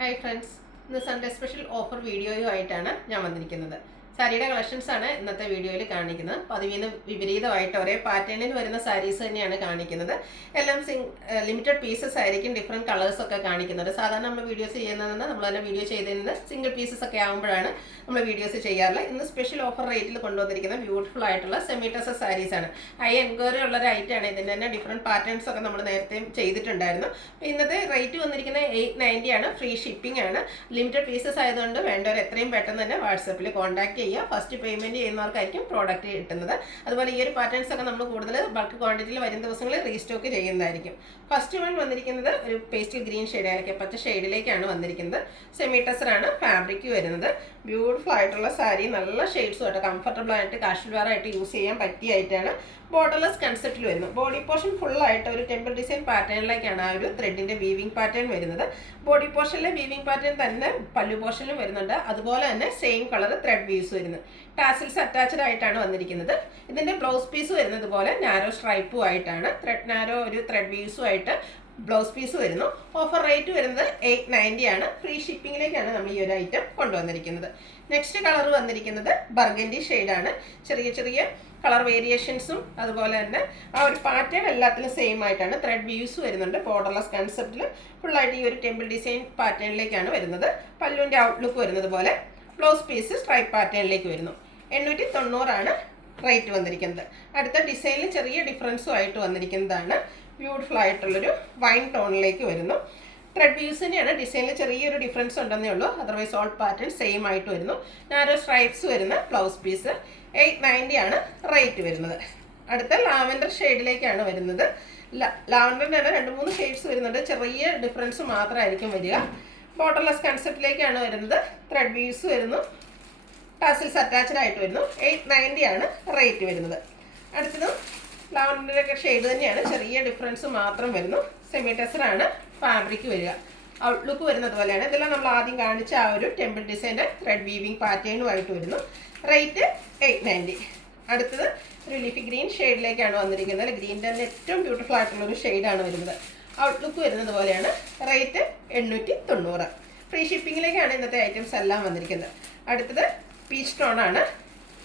Hi friends, ഇന്ന് Sunday special offer വീഡിയോയുമായിട്ടാണ് ഞാൻ വന്നിരിക്കുന്നത്. സാരിയുടെ കളക്ഷൻസ് ആണ് ഇന്നത്തെ വീഡിയോയിൽ കാണിക്കുന്നത്. പതിവിന് വിപരീതമായിട്ട് ഒരേ പാറ്റേണിൽ വരുന്ന സാരീസ് തന്നെയാണ് കാണിക്കുന്നത്. എല്ലാം ലിമിറ്റഡ് പീസസ് ആയിരിക്കും, ഡിഫറെൻറ്റ് കളേഴ്സ് ഒക്കെ കാണിക്കുന്നത്. സാധാരണ നമ്മൾ വീഡിയോസ് ചെയ്യുന്നതെന്ന് നമ്മൾ തന്നെ വീഡിയോ ചെയ്തിരുന്നത് സിംഗിൾ പീസസ് ഒക്കെ ആകുമ്പോഴാണ് നമ്മൾ വീഡിയോസ് ചെയ്യാറുള്ളത്. ഇന്ന് സ്പെഷ്യൽ ഓഫർ റേറ്റിൽ കൊണ്ടുവന്നിരിക്കുന്ന ബ്യൂട്ടിഫുൾ ആയിട്ടുള്ള സെമി ടസർ സാരീസ് ആണ്. ഹൈ എൻക്വയറി ഉള്ള ഒരു ഐറ്റം ആണ്. ഇതിൻ്റെ തന്നെ ഡിഫറെൻറ്റ് പാറ്റേൺസ് ഒക്കെ നമ്മൾ നേരത്തെ ചെയ്തിട്ടുണ്ടായിരുന്നു. ഇന്നത്തെ റേറ്റ് വന്നിരിക്കുന്നത് 890 ആണ്. ഫ്രീ ഷിപ്പിംഗ് ആണ്. ലിമിറ്റഡ് പീസസ് ആയതുകൊണ്ട് വേണ്ടവർ എത്രയും പെട്ടെന്ന് തന്നെ വാട്സപ്പിൽ കോൺടാക്ട് ചെയ്യുക. ഫസ്റ്റ് പേയ്മെന്റ് ചെയ്യുന്നവർക്കായിരിക്കും പ്രോഡക്റ്റ് കിട്ടുന്നത്. അതുപോലെ ഈ ഒരു പാറ്റേൺസ് ഒക്കെ നമ്മൾ കൂടുതൽ ബൾക്ക് ക്വാണ്ടിറ്റിയിൽ വരും ദിവസങ്ങളിൽ റീസ്റ്റോക്ക് ചെയ്യുന്നതായിരിക്കും. ഫസ്റ്റ് വൺ വന്നിരിക്കുന്നത് ഒരു പേസ്റ്റൽ ഗ്രീൻ ഷെയ്ഡ്, പച്ച ഷെയ്ഡിലേക്കാണ് വന്നിരിക്കുന്നത്. സെമി ടസർ ആണ് ഫാബ്രിക് വരുന്നത്. ബ്യൂട്ടിഫുൾ ആയിട്ടുള്ള സാരി, നല്ല ഷെയ്ഡ്സും ആയിട്ട് കംഫർട്ടബിൾ ആയിട്ട് കാഷ്വൽ വെയർ ആയിട്ട് യൂസ് ചെയ്യാൻ പറ്റിയ ആയിട്ടാണ്. ബോർഡർലെസ് കൺസെപ്റ്റിൽ വരുന്നു. ബോഡി പോർഷൻ ഫുൾ ആയിട്ട് ഒരു ടെമ്പിൾ ഡിസൈൻ പാറ്റേണിലേക്കാണ് ആ ഒരു ത്രെഡിന്റെ വീവിംഗ് പാറ്റേൺ വരുന്നത്. ബോഡി പോർഷനിലെ വീവിംഗ് പാറ്റേൺ തന്നെ പല്ലു പോർഷനിലും വരുന്നുണ്ട്. അതുപോലെ തന്നെ സെയിം കളർ ത്രെഡ് വീവ്സ് വരുന്നത്. ടാസിൽസ് അറ്റാച്ച്ഡ് ആയിട്ടാണ് വന്നിരിക്കുന്നത്. ഇതിന്റെ ബ്ലൗസ് പീസ് വരുന്നത് പോലെ നാരോ സ്ട്രൈപ്പും ആയിട്ടാണ്, നാരോ ഒരു ത്രെഡ് വീവ്സും ആയിട്ട് ബ്ലൗസ് പീസ് വരുന്നു. ഓഫർ റേറ്റ് വരുന്നത് 890 ആണ്. ഫ്രീ ഷിപ്പിംഗിലേക്കാണ് നമ്മൾ ഈ ഒരു ഐറ്റം കൊണ്ടുവന്നിരിക്കുന്നത്. നെക്സ്റ്റ് കളർ വന്നിരിക്കുന്നത് ബർഗൻഡി ഷെയ്ഡാണ്. ചെറിയ ചെറിയ കളർ വേരിയേഷൻസും അതുപോലെ തന്നെ ആ ഒരു പാറ്റേൺ എല്ലാത്തിലും സെയിം ആയിട്ടാണ്. ത്രെഡ് വ്യൂസ് വരുന്നുണ്ട്. ബോർഡർലെസ് കൺസെപ്റ്റിൽ ഫുള്ളായിട്ട് ഈ ഒരു ടെമ്പിൾ ഡിസൈൻ പാറ്റേണിലേക്കാണ് വരുന്നത്. പല്ലുവിൻ്റെ ഔട്ട്ലുക്ക് വരുന്നത് പോലെ ബ്ലൗസ് പീസ് സ്ട്രൈപ്പ് പാറ്റേണിലേക്ക് വരുന്നു. 890 ആണ് റേറ്റ് വന്നിരിക്കുന്നത്. അടുത്ത ഡിസൈനിൽ ചെറിയ ഡിഫറൻസും ആയിട്ട് വന്നിരിക്കുന്നതാണ്. ബ്യൂട്ടിഫുൾ ആയിട്ടുള്ളൊരു വൈൻ ടോണിലേക്ക് വരുന്നു. ത്രെഡ് വ്യൂസ് തന്നെയാണ്. ഡിസൈനിൽ ചെറിയൊരു ഡിഫറൻസ് ഉണ്ടെന്നേ ഉള്ളൂ. അതർവൈസ് ഓൾ പാറ്റേൺ സെയിം ആയിട്ട് വരുന്നു. നാരോ സ്ട്രൈപ്സ് വരുന്ന ബ്ലൗസ് പീസ്. 890 ആണ് റേറ്റ് വരുന്നത്. അടുത്ത ലാവൻഡർ ഷെയ്ഡിലേക്കാണ് വരുന്നത്. ലാവൻഡറിൻ്റെ തന്നെ 2-3 ഷെയ്ഡ്സ് വരുന്നുണ്ട്. ചെറിയ ഡിഫറൻസ് മാത്രമായിരിക്കും വരിക. ബോർഡർലെസ് കൺസെപ്റ്റിലേക്കാണ് വരുന്നത്. ത്രെഡ് വ്യൂസ് വരുന്നു. ടാസിൽസ് അറ്റാച്ച്ഡ് ആയിട്ട് വരുന്നു. 890 ആണ് റേറ്റ് വരുന്നത്. അടുത്തതും ലാവൻഡറിൻ്റെ ഷെയ്ഡ് തന്നെയാണ്. ചെറിയ ഡിഫറൻസ് മാത്രം വരുന്നു. സെമി ടസർ ആണ് ഫാബ്രിക് വരിക. ഔട്ട്ലുക്ക് വരുന്നത് പോലെയാണ്. ഇതെല്ലാം നമ്മൾ ആദ്യം കാണിച്ച ആ ഒരു ടെമ്പിൾ ഡിസൈൻ്റെ ത്രെഡ് വീവിംഗ് പാറ്റേണുമായിട്ട് വരുന്നു. റേറ്റ് 890. അടുത്തത് ഒരു ലിഫി ഗ്രീൻ ഷെയ്ഡിലേക്കാണ് വന്നിരിക്കുന്നത്. ഗ്രീൻ്റെ തന്നെ ഏറ്റവും ബ്യൂട്ടിഫുൾ ആയിട്ടുള്ളൊരു ഷെയ്ഡാണ് വരുന്നത്. ഔട്ട്ലുക്ക് വരുന്നത് പോലെയാണ്. റേറ്റ് 890. ഫ്രീ ഷിപ്പിങ്ങിലേക്കാണ് ഇന്നത്തെ ഐറ്റംസ് എല്ലാം വന്നിരിക്കുന്നത്. അടുത്തത് പീച്ച് ടോണാണ്.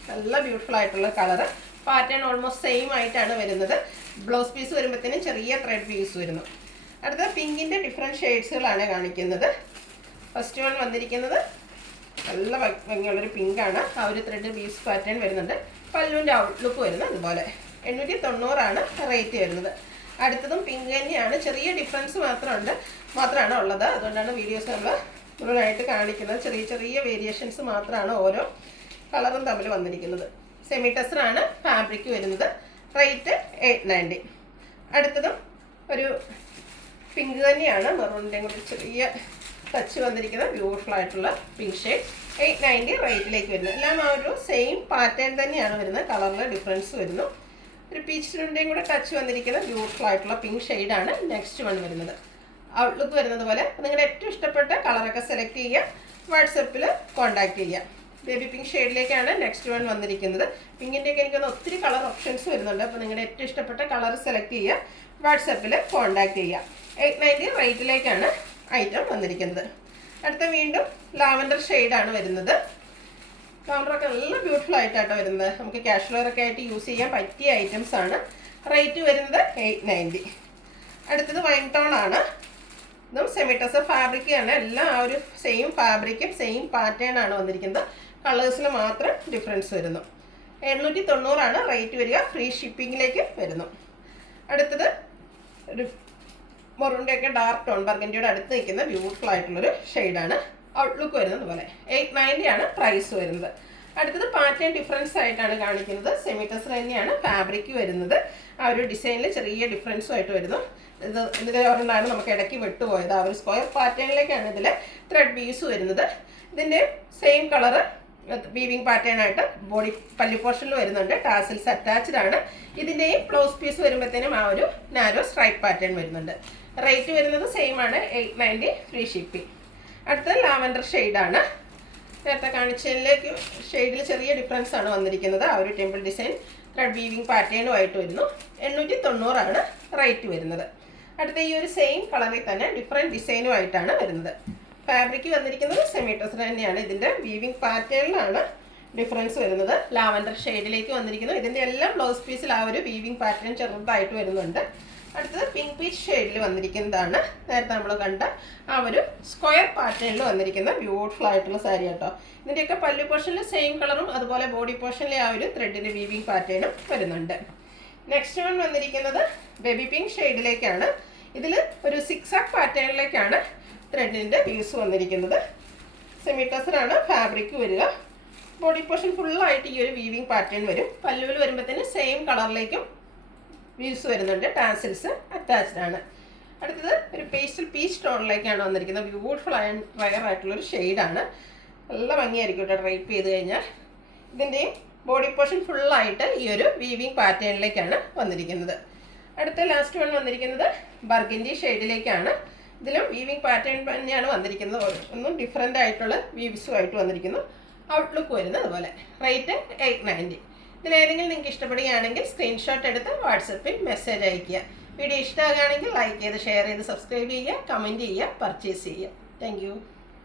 നല്ല ബ്യൂട്ടിഫുൾ ആയിട്ടുള്ള കളറ്. പാറ്റേൺ ഓൾമോസ്റ്റ് സെയിം ആയിട്ടാണ് വരുന്നത്. ബ്ലൗസ് പീസ് വരുമ്പോഴത്തേനും ചെറിയ ത്രെഡ് പീസ് വരുന്നു. അടുത്ത പിങ്കിൻ്റെ ഡിഫറെൻറ്റ് ഷെയ്ഡ്സുകളാണ് കാണിക്കുന്നത്. ഫസ്റ്റ് വൺ വന്നിരിക്കുന്നത് നല്ല ഭംഗിയുള്ളൊരു പിങ്കാണ്. ആ ഒരു ത്രെഡ് പീസ് പാറ്റേൺ വരുന്നുണ്ട്. പല്ലുവിൻ്റെ ഔട്ട്ലുക്ക് വരുന്നത് അതുപോലെ. 890 ആണ് റേറ്റ് വരുന്നത്. അടുത്തതും പിങ്ക് തന്നെയാണ്. ചെറിയ ഡിഫറൻസ് മാത്രമാണ് ഉള്ളത്. അതുകൊണ്ടാണ് വീഡിയോസ് നമ്മൾ മുഴുവനായിട്ട് കാണിക്കുന്നത്. ചെറിയ ചെറിയ വേരിയേഷൻസ് മാത്രമാണ് ഓരോ കളറും തമ്മിൽ വന്നിരിക്കുന്നത്. സെമി ടസർ ആണ് ഫാബ്രിക് വരുന്നത്. റേറ്റ് 890. അടുത്തതും ഒരു പിങ്ക് തന്നെയാണ്. മെറൂണിൻ്റെ കൂടി ചെറിയ ടച്ച് വന്നിരിക്കുന്ന ബ്യൂട്ടിഫുൾ ആയിട്ടുള്ള പിങ്ക് ഷെയ്ഡ്. 890 റേറ്റിലേക്ക് വരുന്നത്. എല്ലാം ആ ഒരു സെയിം പാറ്റേൺ തന്നെയാണ് വരുന്നത്. കളറിൽ ഡിഫറൻസ് വരുന്നു. ഒരു പീച്ചിൻ്റെയും കൂടെ ടച്ച് വന്നിരിക്കുന്ന ബ്യൂട്ടിഫുൾ ആയിട്ടുള്ള പിങ്ക് ഷെയ്ഡാണ് നെക്സ്റ്റ് വൺ വരുന്നത്. ഔട്ട്ലുക്ക് വരുന്നത് പോലെ. നിങ്ങളുടെ ഏറ്റവും ഇഷ്ടപ്പെട്ട കളറൊക്കെ സെലക്ട് ചെയ്യുക. വാട്സപ്പിൽ കോൺടാക്ട് ചെയ്യുക. ബേബി പിങ്ക് ഷെയ്ഡിലേക്കാണ് നെക്സ്റ്റ് വൺ വന്നിരിക്കുന്നത്. പിങ്കിൻ്റെയൊക്കെ എനിക്കൊന്ന് ഒത്തിരി കളർ ഓപ്ഷൻസ് വരുന്നുണ്ട്. അപ്പോൾ നിങ്ങളുടെ ഏറ്റവും ഇഷ്ടപ്പെട്ട കളർ സെലക്ട് ചെയ്യുക. വാട്സപ്പിൽ കോൺടാക്ട് ചെയ്യുക. 890 റേറ്റിലേക്കാണ് ഐറ്റം വന്നിരിക്കുന്നത്. അടുത്ത വീണ്ടും ലാവൻഡർ ഷെയ്ഡാണ് വരുന്നത്. ലാവൻഡറൊക്കെ നല്ല ബ്യൂട്ടിഫുൾ ആയിട്ടാണ് വരുന്നത്. നമുക്ക് കാഷ്വലറൊക്കെ ആയിട്ട് യൂസ് ചെയ്യാൻ പറ്റിയ ഐറ്റംസ് ആണ്. റേറ്റ് വരുന്നത് 890. അടുത്തത് വൈൻ ടോൺ ആണ്. ഇതും സെമി ടസർ ഫാബ്രിക് ആണ്. എല്ലാം ആ ഒരു സെയിം ഫാബ്രിക്കും സെയിം പാറ്റേൺ ആണ് വന്നിരിക്കുന്നത്. കളേഴ്സിൽ മാത്രം ഡിഫറൻസ് വരുന്നു. 790 ആണ് റേറ്റ് വരിക. ഫ്രീ ഷിപ്പിങ്ങിലേക്ക് വരുന്നു. അടുത്തത് ഒരു മെറൂണിൻ്റെയൊക്കെ ഡാർക്ക് ടോൺ, ബർഗൻഡിയുടെ അടുത്ത് നിൽക്കുന്ന ബ്യൂട്ടിഫുൾ ആയിട്ടുള്ളൊരു ഷെയ്ഡാണ്. ഔട്ട്ലുക്ക് വരുന്നത് പോലെ. 890 ആണ് പ്രൈസ് വരുന്നത്. അടുത്തത് പാറ്റേൺ ഡിഫറൻസ് ആയിട്ടാണ് കാണിക്കുന്നത്. സെമി ടസർ തന്നെയാണ് ഫാബ്രിക് വരുന്നത്. ആ ഒരു ഡിസൈനിൽ ചെറിയ ഡിഫറൻസും ആയിട്ട് വരുന്നു. ഇതിലെ ഒരെണ്ണമാണ് നമുക്ക് ഇടയ്ക്ക് വിട്ടുപോയത്. ആ ഒരു സ്ക്വയർ പാറ്റേണിലേക്കാണ് ഇതിൽ ത്രെഡ് വീവ്സ് വരുന്നത്. ഇതിൻ്റെ സെയിം കളറ് വീവിംഗ് പാറ്റേൺ ആയിട്ട് ബോഡി പല്ലു പോർഷനിൽ വരുന്നുണ്ട്. ടാസിൽസ് അറ്റാച്ച്ഡ് ആണ്. ഇതിൻ്റെയും ബ്ലൗസ് പീസ് വരുമ്പോഴത്തേനും ആ ഒരു നാരോ സ്ട്രൈപ്പ് പാറ്റേൺ വരുന്നുണ്ട്. റേറ്റ് വരുന്നത് സെയിം ആണ്. 890 ഫ്രീ ഷിപ്പിംഗ്. അടുത്തത് ലാവൻഡർ ഷെയ്ഡാണ്. നേരത്തെ കാണിച്ചതിലേക്ക് ഷെയ്ഡിൽ ചെറിയ ഡിഫറൻസ് ആണ് വന്നിരിക്കുന്നത്. ആ ഒരു ടെമ്പിൾ ഡിസൈൻ ത്രെഡ് വീവിംഗ് പാറ്റേണുമായിട്ട് വരുന്നു. 890 ആണ് റേറ്റ് വരുന്നത്. അടുത്ത ഈ ഒരു സെയിം കളറിൽ തന്നെ ഡിഫറെൻറ്റ് ഡിസൈനുമായിട്ടാണ് വരുന്നത്. ഫാബ്രിക് വന്നിരിക്കുന്നത് സെമി ടസർ തന്നെയാണ്. ഇതിൻ്റെ വീവിങ് പാറ്റേണിലാണ് ഡിഫറൻസ് വരുന്നത്. ലാവൻഡർ ഷെയ്ഡിലേക്ക് വന്നിരിക്കുന്നു. ഇതിൻ്റെ എല്ലാം ബ്ലൗസ് പീസിൽ ആ ഒരു വീവിങ് പാറ്റേൺ ചെറുതായിട്ട് വരുന്നുണ്ട്. അടുത്തത് പിങ്ക് പീച്ച് ഷെയ്ഡിൽ വന്നിരിക്കുന്നതാണ്. നേരത്തെ നമ്മൾ കണ്ട ആ ഒരു സ്ക്വയർ പാറ്റേണിൽ വന്നിരിക്കുന്ന ബ്യൂട്ടിഫുൾ ആയിട്ടുള്ള സാരി കേട്ടോ. ഇതിൻ്റെയൊക്കെ പല്ലു പോർഷനിൽ സെയിം കളറും അതുപോലെ ബോഡി പോർഷനിലെ ആ ഒരു ത്രെഡിൻ്റെ വീവിങ് പാറ്റേണും വരുന്നുണ്ട്. നെക്സ്റ്റ് വൺ വന്നിരിക്കുന്നത് ബേബി പിങ്ക് ഷെയ്ഡിലേക്കാണ്. ഇതിൽ ഒരു സിക്സാക് പാറ്റേണിലേക്കാണ് ത്രെഡിൻ്റെ വ്യൂസ് വന്നിരിക്കുന്നത്. സെമി ടസറാണ് ഫാബ്രിക് വരിക. ബോഡി പോർഷൻ ഫുള്ളായിട്ട് ഈ ഒരു വീവിങ് പാറ്റേൺ വരും. പല്ലുവിൽ വരുമ്പോഴത്തേന് സെയിം കളറിലേക്കും വ്യൂസ് വരുന്നുണ്ട്. ടാസിൽസ് അറ്റാച്ച്ഡ് ആണ്. അടുത്തത് ഒരു പേസ്റ്റൽ പീച്ച് ടോണിലേക്കാണ് വന്നിരിക്കുന്നത്. ബ്യൂട്ടിഫുൾ ആൻഡ് റയർ ആയിട്ടുള്ളൊരു ഷെയ്ഡാണ്. നല്ല ഭംഗിയായിരിക്കും കേട്ടോ ഡ്രൈപ്പ് ചെയ്ത് കഴിഞ്ഞാൽ. ഇതിൻ്റെയും ബോഡി പോർഷൻ ഫുള്ളായിട്ട് ഈ ഒരു വീവിങ് പാറ്റേണിലേക്കാണ് വന്നിരിക്കുന്നത്. അടുത്ത ലാസ്റ്റ് വൺ വന്നിരിക്കുന്നത് ബർഗൻഡി ഷെയ്ഡിലേക്കാണ്. ഇതിലും വീവിങ് പാറ്റേൺ തന്നെയാണ് വന്നിരിക്കുന്നത്. ഒന്നും ഡിഫറെൻ്റ് ആയിട്ടുള്ള വീവ്സുമായിട്ട് വന്നിരിക്കുന്നു. ഔട്ട്ലുക്ക് വരുന്നത് അതുപോലെ. റേറ്റ് 890. ഇതിലേതെങ്കിലും നിങ്ങൾക്ക് ഇഷ്ടപ്പെടുകയാണെങ്കിൽ സ്ക്രീൻഷോട്ട് എടുത്ത് വാട്സപ്പിൽ മെസ്സേജ് അയയ്ക്കുക. വീഡിയോ ഇഷ്ടമാകുകയാണെങ്കിൽ ലൈക്ക് ചെയ്ത് ഷെയർ ചെയ്ത് സബ്സ്ക്രൈബ് ചെയ്യുക, കമൻറ്റ് ചെയ്യുക, പർച്ചേസ് ചെയ്യുക. താങ്ക്